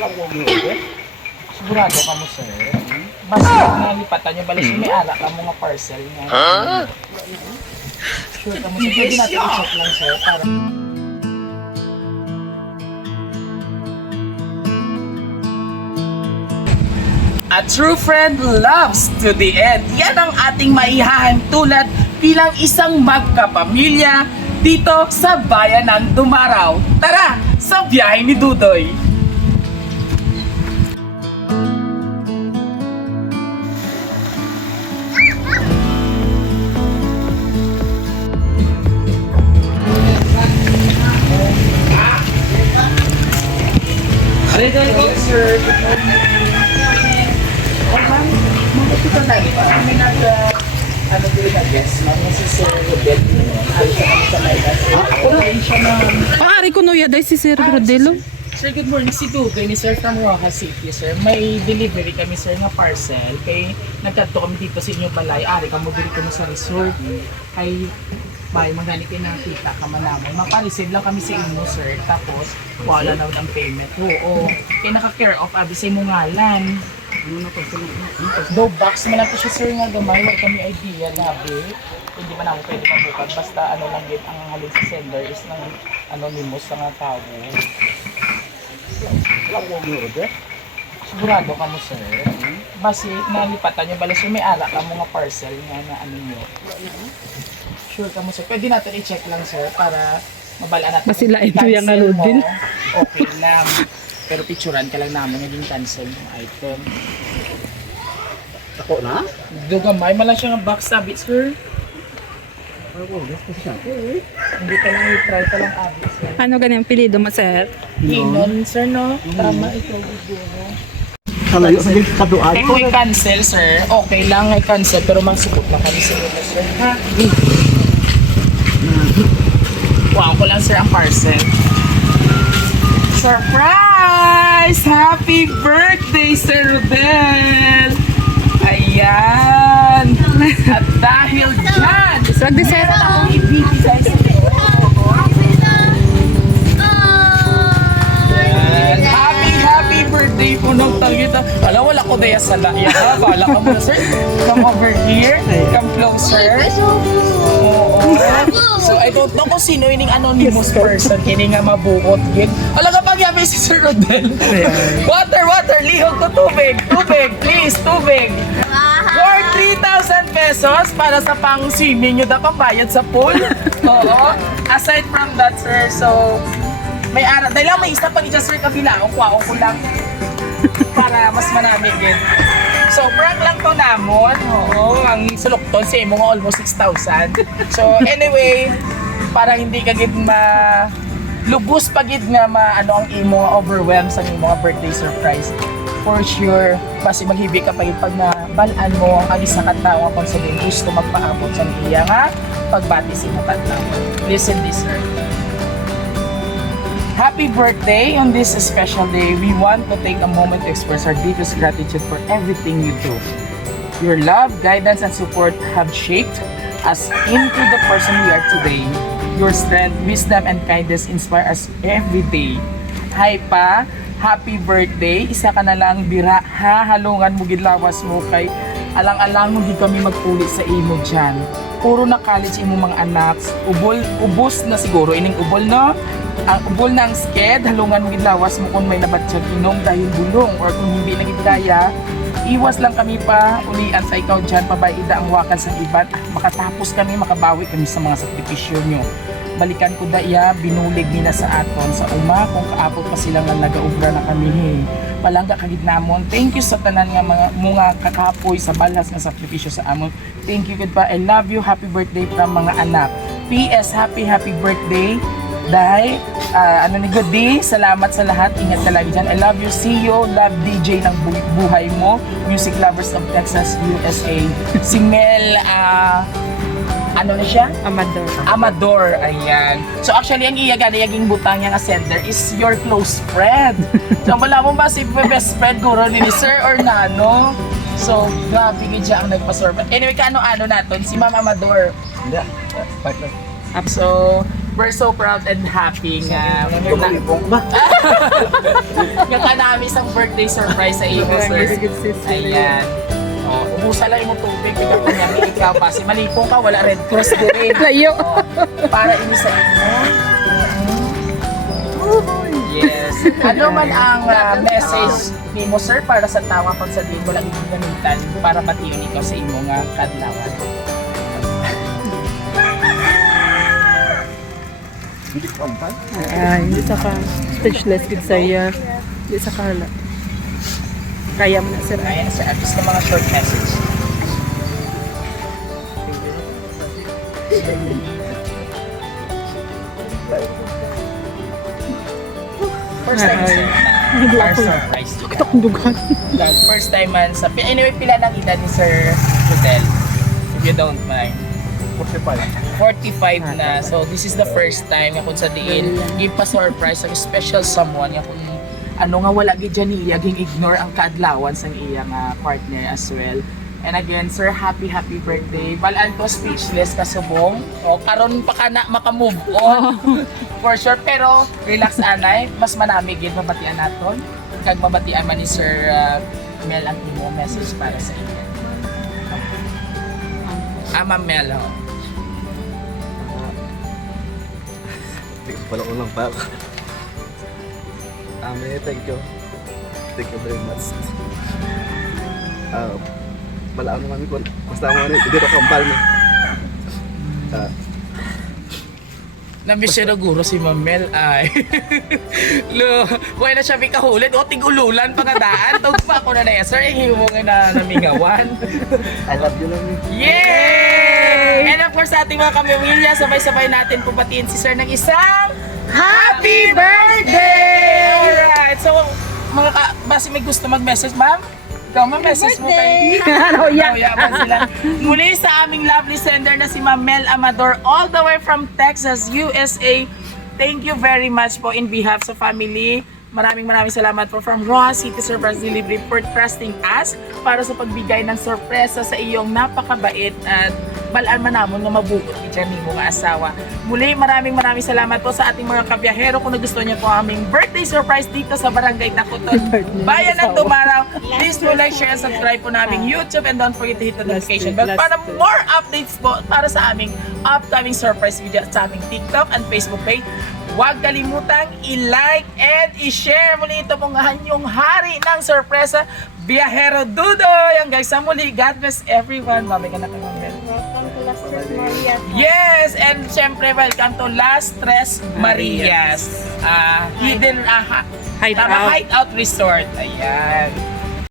Sigurado ka mo, sir? Basta nalipatan nyo, balas may ala ka mga parcel nga. Sure ka mo, sir? Pwede natin i-check lang, sir, para... A true friend loves to the end. Yan ang ating maihahan tulad bilang isang magkapamilya dito sa bayan ng Dumaraw. Tara, sa biyahe ni Dudoy! Sir, good morning. Makikita tayo pa. Kami ano din nag-guess, ma'am, si Sir Rodel. Ano siya sa Maydas? Ako rin siya, ma'am. Ari ko no yaday si Sir Rodelo. Sir, good morning. Si Dudoy ni Sir from Rojas City, sir. May delivery kami, sir, nga parcel. Kay nagkadto kami dito sa inyong balay. Ari, kamo dito mo sa resort. Kay bay, magani kayo nakita ka man naman. Mapareceive lang kami sa inyo, sir. Tapos, wala na ng payment. Oo. Kaya naka-care of, abi sa imong ngalan. Do box mo lang to siya, sir, nga gamay. Wala kami idea, labi. Hindi man namin pwede mabukat. Basta ano lang yun, ang halin sa sender is ng anonymous na nga tao. Sigurado ka mo, sir? Basi, nalipatan nyo, balas may ala ka mga parcel nga na ano nyo. Sure ka mo, sir? Pwede natin i-check lang, sir, para mabalaan natin. Masila ito yung aludin. Okay lang. Pero picturean ka lang namin naging cancel yung item. Ako na? Dugamay, malang siya nga box sabi, sir. Hindi ka lang i-try ka lang abi, sir. Ano ganyan pilido mo, Sir? Inon, sir, no? Tama, ito siguro. Kalayo sa gilid kaduan. Eh, kung i-cancel, sir, okay lang i-cancel, pero magsubok na kami sa inyo, sir. Ha? Wow, ko lang, sir, ang parcel. Surprise! Happy birthday, Sir Rodel! Ayan! At dahil dyan, Mag-desera meron akong ibibigay sa inyo. Ayan. Happy birthday po nung tagita. Alam, wala ko daya sa laya. Bala ka mo, sir. Come over here. Come closer. Oo. So, I don't know kung sino yung anonymous person. Kini nga mabuot. Wala ka pagyabi si Sir Rodel. Water, lihog to tubig. Tubig, please, tubig. For 3,000 pesos para sa pang-swimming nyo dapat pambayad sa pool. Oo. Aside from that, sir, so may ara. Dahil lang may isa pag isa, sir, kabilaong kwaong ko lang. Para mas manami din. So, prank lang to namon. Oo, ang sulokton sa imo nga almost 6,000. So, anyway, para hindi ka gid lubos pa gid nga ano ang imo nga overwhelmed sa imo nga birthday surprise. For sure, basi maghibi ka pa gid pag nabalaan mo ang isa ka tawo kung sa gusto magpaabot sa iya nga pagbati sa imo tatlaw. Listen this, sir. Happy birthday! On this special day, we want to take a moment to express our deepest gratitude for everything you do. Your love, guidance, and support have shaped us into the person we are today. Your strength, wisdom, and kindness inspire us every day. Hi pa! Happy birthday! Isa ka na lang bira, halungan mo gidlawas mo kay alang-alang mo gid kami magpulit sa imo dyan. Puro na college imo mga anak. Ubos na siguro ining ubol no? Ang ubol ng sked, halungan mo gidlawas mo kung may nabatsyag inom dahil bulong or kung hindi na gidkaya, iwas lang kami pa ulian sa ikaw dyan, pabayida ang wakas ng iban. Makatapos kami, makabawi kami sa mga sakripisyo nyo. Balikan ko daya, binulig nila sa aton sa uma, kung kaabot pa sila nga nagaubra na kami. Palangga kagid namon. Thank you sa tanan nga mga kakapoy sa balas nga sakripisyo sa amon. Thank you, goodbye. I love you. Happy birthday from mga anak. PS, happy birthday. Dahil, ni Goody, salamat sa lahat. Ingat ka lagi dyan. I love you. See you. Love DJ ng buhay mo. Music Lovers of Texas, USA. Si Mel, ano na siya? Amador. Ayan. So actually, ang iyaging butang niya nga sender is your close friend. So wala mo ba si best friend guro ni Sir or Nano? So, grabe siya ang nagpa-serve. Anyway, ano natin? Si Ma'am Amador. Hindi. Partner. So, we're so proud and happy nga Ba? nga kanami isang birthday surprise sa iyo, sir. Ayan. Oh, ubusa lang yung tubig, bigyan ko niya, ikaw pa. Si malipong ka, wala Red Cross din. Layo. Oh, para ini sa inyo. Yes. Ano man ang message ni mo, sir, para sa tawa pag sabihin mo lang ibang gamitan para matiyon ikaw sa imo nga kadlawan. Hindi ko ampan. Ay, hindi sa ka. Speechless gid saya. Hindi sa kala. Kaya mo na sir. Ayan, sir, at least ng mga short message. First time, sir, na surprise to ka. Dugan. First time man sa... Anyway, pila ng edad ni Sir Rodel? If you don't mind. 45 na. So, this is the first time nga kung sa diin, ipa-surprise ang special someone nga kung ano nga wala gid dyan niya, ging-ignore ang kaadlawan sa iya nga partner as well. And again, sir, happy birthday. Balaan ko speechless kasubong. O, karon pa ka na makamove on. For sure. Pero, relax anay. Mas manami gid mabatian naton. Kag mabatian man ni Sir Mel ang imo message para sa inyo. Ma'am Mel, ho. Hindi ko pala ulang pa. Thank you. Thank you very much. Malaan naman ko. Basta mo hindi ko kambal ni. Namiss siya na guro si Ma'am Mel ay. Lo, wala na siya may kahulid o tigululan pa nga daan. Tawag pa ako na na yan. Sir, ihiwo nga na namingawan. I love you lang. Yay! And of course, sa ating mga kamimilya, sabay-sabay natin pupatiin si Sir ng isang Happy Birthday! Alright, so mga basi may gusto mag-message, ma'am? Ikaw, message mo kay... Nauyaman sila. Muli sa aming lovely sender na si Ma'am Mel Amador all the way from Texas, USA. Thank you very much po in behalf sa family. Maraming salamat po from Rojas City Surprise Delivery for trusting us para sa pagbigay ng sorpresa sa iyong napakabait at balaan man namon nga mabuot dyan ni mga asawa. Muli, maraming salamat po sa ating mga kabiyahero. Kung nagustuhan niyo po aming birthday surprise dito sa Barangay Takuton, Bayan ng Tumaraw, please do like, share, and subscribe po na aming YouTube and don't forget to hit the notification bell para more updates po para sa aming upcoming surprise video sa aming TikTok and Facebook page. Huwag kalimutang i-like and i-share muli ito pong hanyong hari ng sorpresa, Biyahero Dudoy. Hanggang sa muli, God bless everyone. Babay ka na kayo, Mel. Welcome to Las Tres Marias. Yes! And syempre, welcome to Las Tres Marias. Hidden Hideout. Hideout Resort. Ayan.